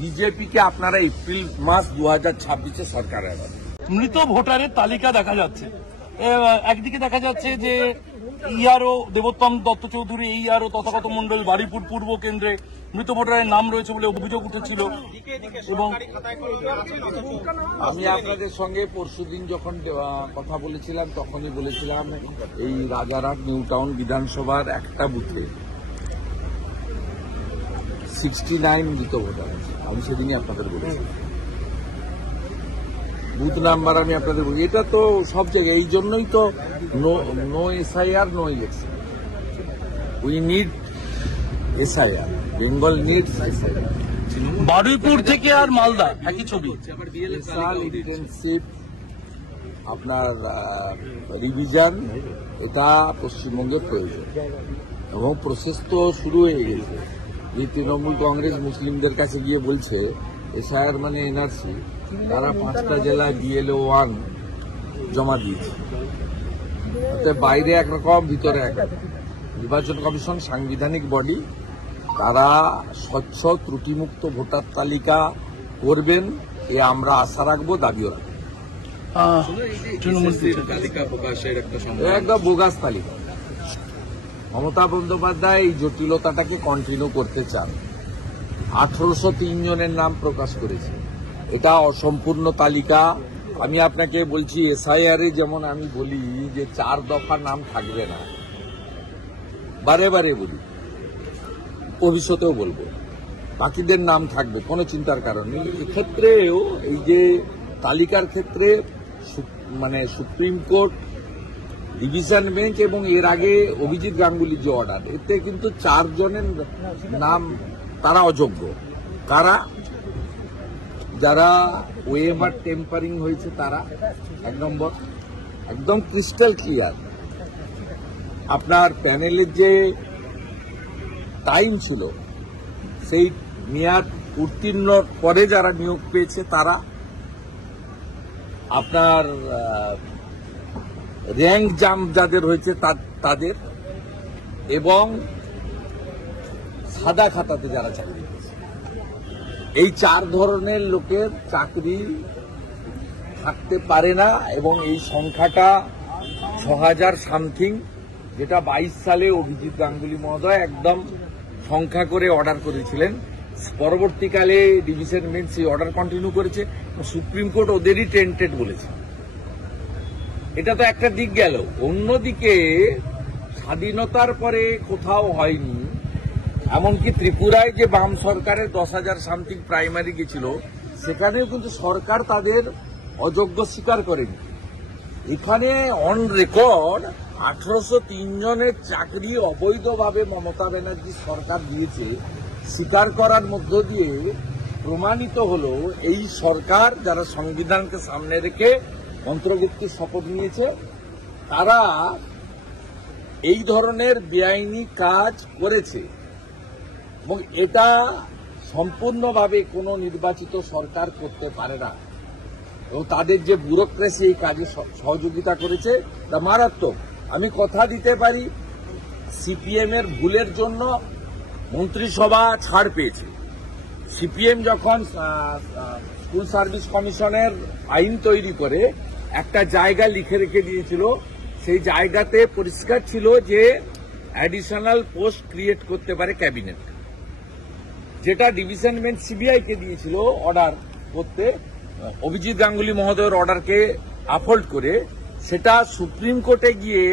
বিজেপিকে আপনারা এপ্রিল মাস 2026-এ সরকারে আনেন। মৃত ভোটারের তালিকা দেখা যাচ্ছে, একদিকে দেখা যাচ্ছে যে ইআরও দেবোত্তম দত্ত চৌধুরী, ইআরও তথাগত মণ্ডল বারুইপুর পূর্ব কেন্দ্রে মৃত ভোটারের নাম রয়েছে বলে অভিযোগ উঠেছিল। এবং আমি আপনাদের সঙ্গে পরশুদিন যখন কথা বলেছিলাম তখনই বলেছিলাম এই রাজারহাট নিউ টাউন বিধানসভার একটা বুথে 69 মৃত ভোটার আছে। আমি সেদিনই আপনাদের বলেছি, বুথ নাম্বার আমি আপনাদের বলি। এটা তো সব জায়গায়, এই জন্যই তো no SIR no election. We need SIR, Bengal needs SIR. Baruipur থেকে আর মালদা একই ছবি, বিশাল ইন্টেনসিভ আপনার রিভিশন, এটা পশ্চিমবঙ্গের প্রয়োজন এবং প্রসেস তো শুরু হয়ে গেছে। এই তৃণমূল কংগ্রেস মুসলিমদের কাছে গিয়ে বলছে এসআইআর মানে এনআরসি, তারা 5টা জেলায় BLO 1 জমা দিয়েছে। বাইরে একরকম ভিতরে একরকম। নির্বাচন কমিশন সাংবিধানিক বডি, তারা স্বচ্ছ ত্রুটিমুক্ত ভোটার তালিকা করবেন, এ আমরা আশা রাখবো, দাবিও রাখবো। একদম বোগাস তালিকা। মমতা বন্দ্যোপাধ্যায় এই জটিলতাটাকে কন্টিনিউ করতে চান। 1803 জনের নাম প্রকাশ করেছে, এটা অসম্পূর্ণ তালিকা। আমি আপনাকে বলছি, এসআইআর-এ যেমন আমি বলি যে 4 দফা নাম থাকবে না, বারে বারে বলি, ভবিষ্যতেও বলবো, বাকিদের নাম থাকবে, কোনো চিন্তার কারণ নেই। এক্ষেত্রেও এই যে তালিকার ক্ষেত্রে মানে সুপ্রিম কোর্ট, ডিভিশন বেঞ্চ এবং এর আগে অভিজিৎ গাঙ্গুলির যে অর্ডার, এতে কিন্তু 4 জনের নাম তারা অযোগ্য। কারা? যারা ওএমআর টেম্পারিং হয়েছে তারা 1 নম্বর, একদম ক্রিস্টাল ক্লিয়ার। আপনার প্যানেলের যে টাইম ছিল, সেই মেয়াদ উত্তীর্ণ পরে যারা নিয়োগ পেয়েছে তারা, আপনার র্যাঙ্ক জাম্প যাদের হয়েছে তাদের, এবং সাদা খাতাতে যারা চাকরি পেয়েছে, এই 4 ধরনের লোকের চাকরি থাকতে পারে না। এবং এই সংখ্যাটা 6000 সামথিং, যেটা 22 সালে অভিজিৎ গাঙ্গুলি মহোদয় একদম সংখ্যা করে অর্ডার করেছিলেন। পরবর্তীকালে ডিভিশন বেঞ্চ সেই অর্ডার কন্টিনিউ করেছে, সুপ্রিম কোর্ট ওদেরই টেন্টেড বলেছে। এটা তো একটা দিক গেল। অন্যদিকে স্বাধীনতার পরে কোথাও হয়নি, এমনকি ত্রিপুরায় যে বাম সরকারের 10,000 সামথিং প্রাইমারি গেছিল, সেখানেও কিন্তু সরকার তাদের অযোগ্য স্বীকার করেনি। এখানে অন রেকর্ড 1803 জনের চাকরি অবৈধভাবে মমতা ব্যানার্জি সরকার দিয়েছে, স্বীকার করার মধ্য দিয়ে প্রমাণিত হলো এই সরকার, যারা সংবিধানকে সামনে রেখে অন্তর্ভুক্তির শপথ নিয়েছে, তারা এই ধরনের বেআইনি কাজ করেছে। এবং এটা সম্পূর্ণভাবে কোনো নির্বাচিত সরকার করতে পারে না। এবং তাদের যে ব্যুরোক্রেসি এই কাজে সহযোগিতা করেছে তা মারাত্মক। আমি কথা দিতে পারি, সিপিএম এর ভুলের জন্য মন্ত্রিসভা ছাড় পেয়েছে। সিপিএম যখন স্কুল সার্ভিস কমিশনের আইন তৈরি করে একটা জায়গা লিখে রেখে দিয়েছিল, সেই জায়গাতে পরিষ্কার ছিল যে অ্যাডিশনাল পোস্ট ক্রিয়েট করতে পারে ক্যাবিনেট, যেটা ডিভিশন বেঞ্চ সিবিআইকে দিয়েছিল অর্ডার করতে, অভিজিৎ গাঙ্গুলি মহোদয়ের অর্ডারকে আপহোল্ড করে। সেটা সুপ্রিম কোর্টে গিয়ে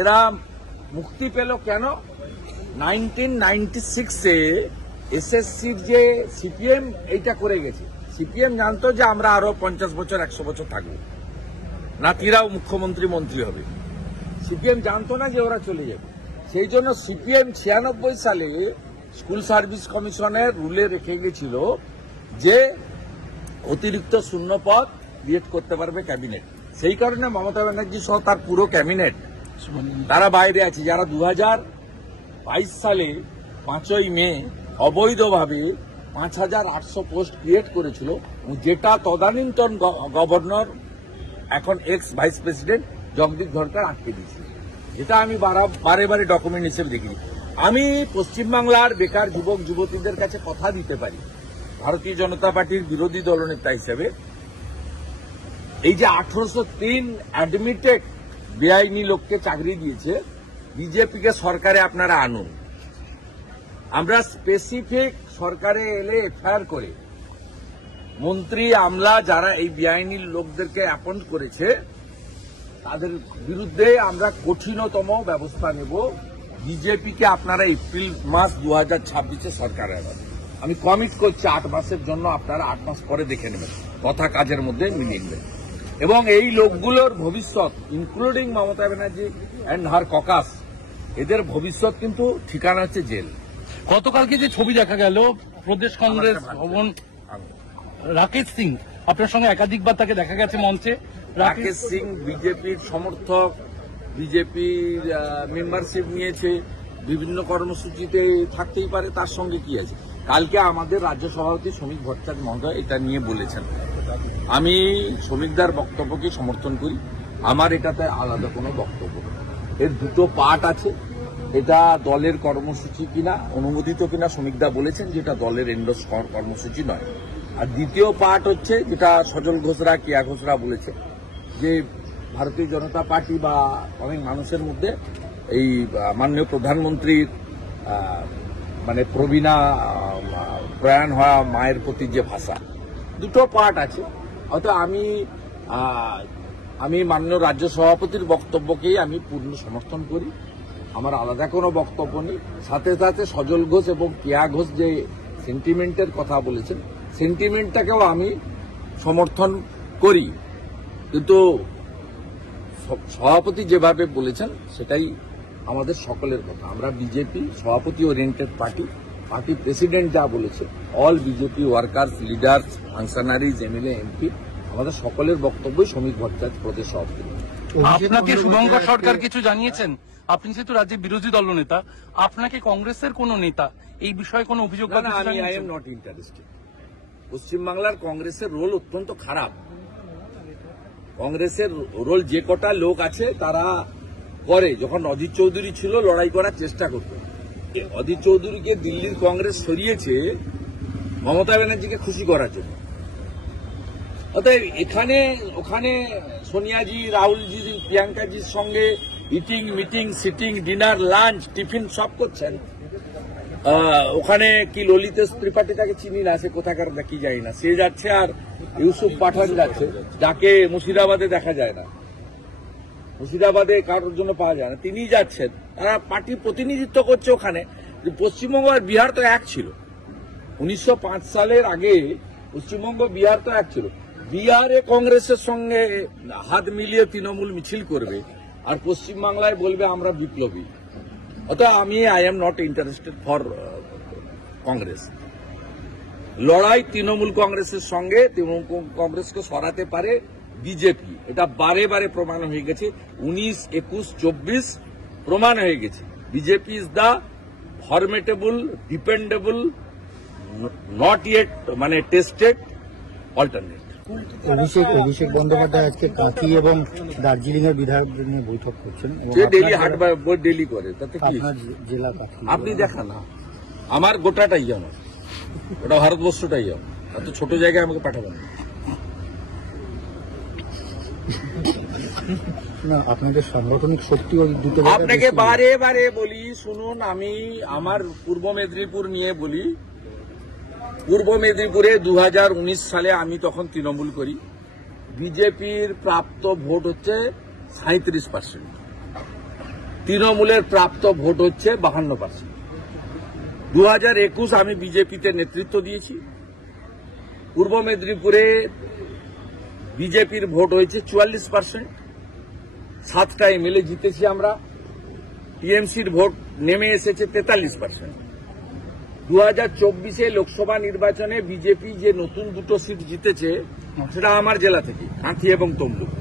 এরা মুক্তি পেল কেন? 1996-এ এসএসসির যে সিপিএম এইটা করে গেছে, সিপিএম জানতো যে আমরা আরো 50 বছর 100 বছর থাকবো, নাতিরাও মুখ্যমন্ত্রী মন্ত্রী হবে। সিপিএম জানতো না যে ওরা চলে যাবে। সেই জন্য সিপিএম 96 সালে স্কুল সার্ভিস কমিশনের রুলে রেখে গেছিল যে অতিরিক্ত শূন্য পদ ক্রিয়েট করতে পারবে ক্যাবিনেট। সেই কারণে মমতা ব্যানার্জি সহ তার পুরো ক্যাবিনেট তারা বাইরে আছে, যারা 2022 সালে 5ই মে অবৈধভাবে 5800 পোস্ট ক্রিয়েট করেছিল, যেটা তদানীন্তন গভর্নর, এখন x vice president Jagdeep Dhankhar আটকে দিয়েছে। যেটা আমি বারে বারে ডকুমেন্ট হিসেবে দেখি। আমি পশ্চিমবাংলার বেকার যুবক যুবতীদের কাছে কথা দিতে পারি, ভারতীয় জনতা পার্টির বিরোধী দলনেতা হিসেবে এই যে 1803 অ্যাডমিটেড বেআইনি লোককে চাকরি দিয়েছে, বিজেপিকে সরকারে আপনারা আনুন। আমরা স্পেসিফিক সরকারে এলে এফআইআর করে মন্ত্রী আমলা যারা এই বেআইনি লোকদেরকে অ্যাপয়েন্ট করেছে তাদের বিরুদ্ধে আমরা কঠিনতম ব্যবস্থা নেব। বিজেপিকে আপনারা এপ্রিল মাস 2026-এ সরকারে আনবেন। আমি কমিট করছি 8 মাসের জন্য, আপনারা 8 মাস পরে দেখে নেবেন, কথা কাজের মধ্যে মিলিয়ে নেবেন। এবং এই লোকগুলোর ভবিষ্যৎ, including Mamata Banerjee and her caucus, এদের ভবিষ্যৎ কিন্তু ঠিকানা হচ্ছে জেল। গতকালকে যে ছবি দেখা গেল প্রদেশ কংগ্রেস ভবন, রাকেশ সিং আপনার সঙ্গে একাধিকবার তাকে দেখা গেছে মঞ্চে। রাকেশ সিং বিজেপির সমর্থক, বিজেপির মেম্বারশিপ নিয়েছে, বিভিন্ন কর্মসূচিতে থাকতেই পারে, তার সঙ্গে কি আছে। কালকে আমাদের রাজ্য সভাপতি শ্রমিক ভট্টাচার্য মহোদয় এটা নিয়ে বলেছেন। আমি শ্রমিকদার বক্তব্যকে সমর্থন করি, আমার এটাতে আলাদা কোনো বক্তব্য নেই। এর দুটো পার্ট আছে, এটা দলের কর্মসূচি কিনা, অনুমোদিত কিনা শ্রমিকদা বলেছেন, যেটা দলের এন্ডোর্স কর্মসূচি নয়। আর দ্বিতীয় পার্ট হচ্ছে যেটা সজল ঘোষরা, কেয়া ঘোষরা বলেছে, যে ভারতীয় জনতা পার্টি বা অনেক মানুষের মধ্যে এই মাননীয় প্রধানমন্ত্রীর মানে প্রবীণা প্রয়াণ হওয়া মায়ের প্রতি যে ভাষা, দুটো পার্ট আছে। হয়তো আমি মাননীয় রাজ্য সভাপতির বক্তব্যকেই আমি পূর্ণ সমর্থন করি, আমার আলাদা কোনো বক্তব্য নেই। সাথে সাথে সজল ঘোষ এবং কেয়া ঘোষ যে সেন্টিমেন্টের কথা বলেছেন, সেন্টিমেন্টটাকেও আমি সমর্থন করি, কিন্তু সভাপতি যেভাবে বলেছেন সেটাই আমাদের সকলের কথা। আমরা বিজেপি সভাপতি ওরিয়েন্টেড পার্টি, পার্টি প্রেসিডেন্ট যা বলেছে, all BJP workers, leaders, functionaries, MLA, MP, আমাদের সকলের বক্তব্যই শ্রমিক ভট্টাচার্য প্রদেশ সভাপতি। আপনাকে শুভঙ্কর সরকার কিছু জানিয়েছেন? আপনি যেহেতু রাজ্যের বিরোধী দলনেতা, আপনাকে কংগ্রেসের কোন নেতা এই বিষয়ে কোনো অভিযোগ? আমি আই এম নট ইন্টারেস্টেড। পশ্চিমবাংলার কংগ্রেসের রোল অত্যন্ত খারাপ। কংগ্রেসের রোল যে কটা লোক আছে তারা করে, যখন অধীর চৌধুরী ছিল লড়াই করার চেষ্টা করত। অধীর চৌধুরীকে দিল্লির কংগ্রেস সরিয়েছে মমতা ব্যানার্জিকে খুশি করার জন্য। অতএব এখানে ওখানে সোনিয়াজি, রাহুলজি, প্রিয়াঙ্কাজির সঙ্গে eating, meeting, sitting, dinner, lunch, tiffin সব করছেন। ওখানে কি ললিতেশ ত্রিপাঠী, তাকে চিনি না, সে কোথাকার দেখি যাই না, সে যাচ্ছে, আর ইউসুফ পাঠান যাচ্ছে, যাকে মুর্শিদাবাদে দেখা যায় না, মুর্শিদাবাদে কারোর জন্য পাওয়া যায় না, তিনি যাচ্ছেন। তারা পার্টি প্রতিনিধিত্ব করছে ওখানে। পশ্চিমবঙ্গ আর বিহার তো এক ছিল, 1905 সালের আগে পশ্চিমবঙ্গ বিহার তো এক ছিল। বিহারে কংগ্রেসের সঙ্গে হাত মিলিয়ে তৃণমূল মিছিল করবে, আর পশ্চিমবাংলায় বলবে আমরা বিপ্লবী। অতএব I am not interested for Congress. লড়াই তৃণমূল কংগ্রেসের সঙ্গে, তৃণমূল কংগ্রেসকে সরাতে পারে বিজেপি, এটা বারে বারে প্রমাণ হয়ে গেছে। 19, 21, 24 প্রমাণ হয়ে গেছে। BJP is the ফরমেটেবল, dependable, not yet মানে টেস্টেড অল্টারনেট। অভিষেক বন্দ্যোপাধ্যায় আজকে কাঁথি এবং দার্জিলিং এর বিধায়কদের নিয়ে বৈঠক করছেন। ডেলি হাট ডেলি করে, তাতে কি জেলা কাঁথি আপনি দেখান না, আমার গোটাটাই আমার, ওটা ভারতবর্ষটাই আমার, এত ছোট জায়গায় আমাকে পাঠাবেন না। আপনাদের সাংগঠনিক শক্তি আপনাকে বারে বারে বলি, শুনুন, আমি আমার পূর্ব মেদিনীপুর নিয়ে বলি। পূর্ব মেদিনীপুরে 2019 সালে আমি তখন তৃণমূল করি, বিজেপির প্রাপ্ত ভোট হচ্ছে 37%, তৃণমূলের প্রাপ্ত ভোট হচ্ছে 52%। 2021 আমি বিজেপিতে নেতৃত্ব দিয়েছি। পূর্ব মেদিনীপুরে বিজেপির ভোট হয়েছে 44%, 7টা এমএলএ জিতেছি আমরা। টিএমসির ভোট নেমে এসেছে 43%। 2024 লোকসভা নির্বাচনে বিজেপি যে নতুন 2টো সিট জিতেছে সেটা আমার জেলা থেকে, কাঁথি এবং তমলুক।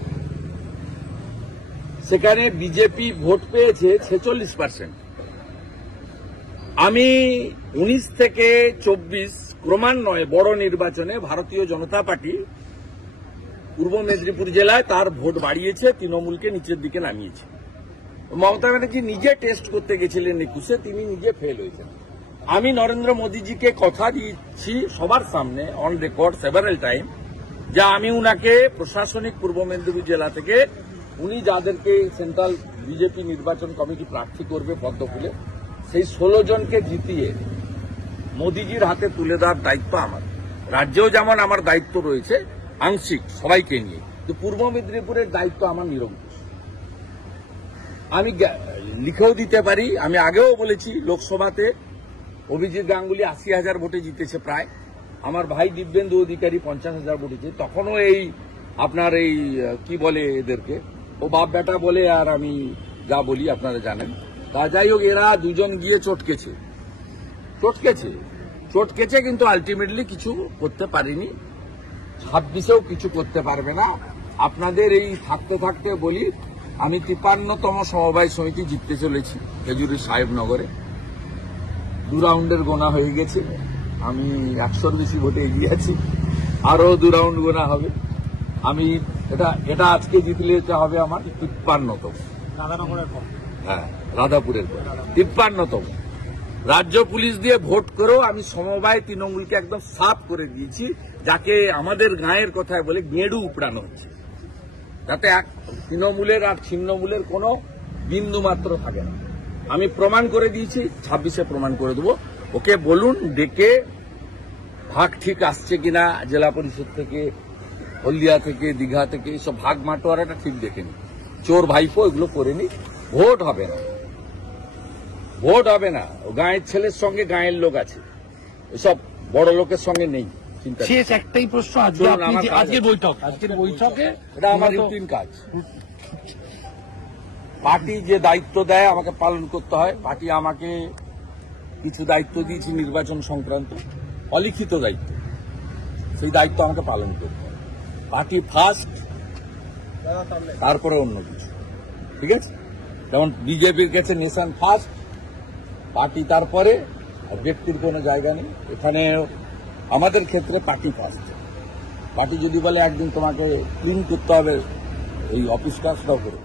সেখানে বিজেপি ভোট পেয়েছে 46%। আমি 19 থেকে 24 ক্রমান্বয়ে বড় নির্বাচনে ভারতীয় জনতা পার্টি পূর্ব মেদিনীপুর জেলায় তার ভোট বাড়িয়েছে, তৃণমূলকে নিচের দিকে নামিয়েছে। মমতা ব্যানার্জি নিজে টেস্ট করতে গেছিলেন 21-এ, তিনি নিজে ফেল হয়েছেন। আমি নরেন্দ্র মোদীজিকে কথা দিচ্ছি সবার সামনে অন রেকর্ড সেভারাল টাইম, যা আমি উনাকে প্রশাসনিক পূর্ব মেদিনীপুর জেলা থেকে উনি যাদেরকে সেন্ট্রাল বিজেপি নির্বাচন কমিটি প্রার্থী করবে পদ্মফুলে, সেই 16 জনকে জিতিয়ে মোদীজির হাতে তুলে দেওয়ার দায়িত্ব আমার। রাজ্যেও যেমন আমার দায়িত্ব রয়েছে আংশিক সবাইকে নিয়ে, তো পূর্ব মেদিনীপুরের দায়িত্ব আমার নিরঙ্কুশ। আমি লিখেও দিতে পারি, আমি আগেও বলেছি লোকসভাতে অভিজিৎ গাঙ্গুলি 80,000 ভোটে জিতেছে প্রায়, আমার ভাই দিব্যেন্দু অধিকারী 50,000 ভোটে জিতেছে, তখনও এই আপনার এই কি বলে এদেরকে ও বাপ বেটা বলে, আর আমি যা বলি আপনারা জানেন। তা যাই হোক, এরা দুজন গিয়ে চটকেছে কিন্তু আলটিমেটলি কিছু করতে পারেনি। 26-এও কিছু করতে পারবে না। আপনাদের এই থাকতে থাকতে বলি, আমি 53তম সমবায় সমিতি জিততে চলেছি খেজুরি সাহেবনগরে। 2 রাউন্ডের গোনা হয়ে গেছে, আমি 100-র বেশি ভোটে এগিয়ে আছি, আরো 2 রাউন্ড গোনা হবে। আমি এটা আজকে জিতলে হবে আমার 53তম, হ্যাঁ রাধাপুরের পর 53তম। রাজ্য পুলিশ দিয়ে ভোট করেও আমি সমবায় তৃণমূলকে একদম সাফ করে দিয়েছি, যাকে আমাদের গাঁয়ের কথায় বলে গেঁড়ু উপড়ানো হচ্ছে, যাতে তৃণমূলের আর ছিন্নমূলের কোনো বিন্দু মাত্র থাকে না। আমি প্রমাণ করে দিয়েছি, 26-এ প্রমাণ করে দেবো। ওকে বলুন ডেকে ভাগ ঠিক আসছে কিনা, জেলা পরিষদ থেকে, হলদিয়া থেকে, দীঘা থেকে, সব ভাগ মাটোয়ারাটা ঠিক দেখে নি, চোর ভাইপো এগুলো করে নি। ভোট হবে না। ও গাঁয়ের ছেলের সঙ্গে গাঁয়ের লোক আছে, এসব বড় লোকের সঙ্গে নেই। চিন্তা শেষ একটাই প্রশ্ন, আজকের বৈঠকে এটা আমার রুটিন কাজ। পার্টি যে দায়িত্ব দেয় আমাকে পালন করতে হয়। পার্টি আমাকে কিছু দায়িত্ব দিয়েছে নির্বাচন সংক্রান্ত, অলিখিত দায়িত্ব, সেই দায়িত্ব আমাকে পালন করতে হয়। পার্টি ফার্স্ট, তারপরে অন্য কিছু, ঠিক আছে? যেমন বিজেপির কাছে নেশন ফার্স্ট, পার্টি তারপরে, আর ব্যক্তির কোনো জায়গা নেই এখানে। আমাদের ক্ষেত্রে পার্টি ফার্স্ট। পার্টি যদি বলে একদিন তোমাকে ক্লিন করতে হবে এই অফিসটা, সেটাও করো।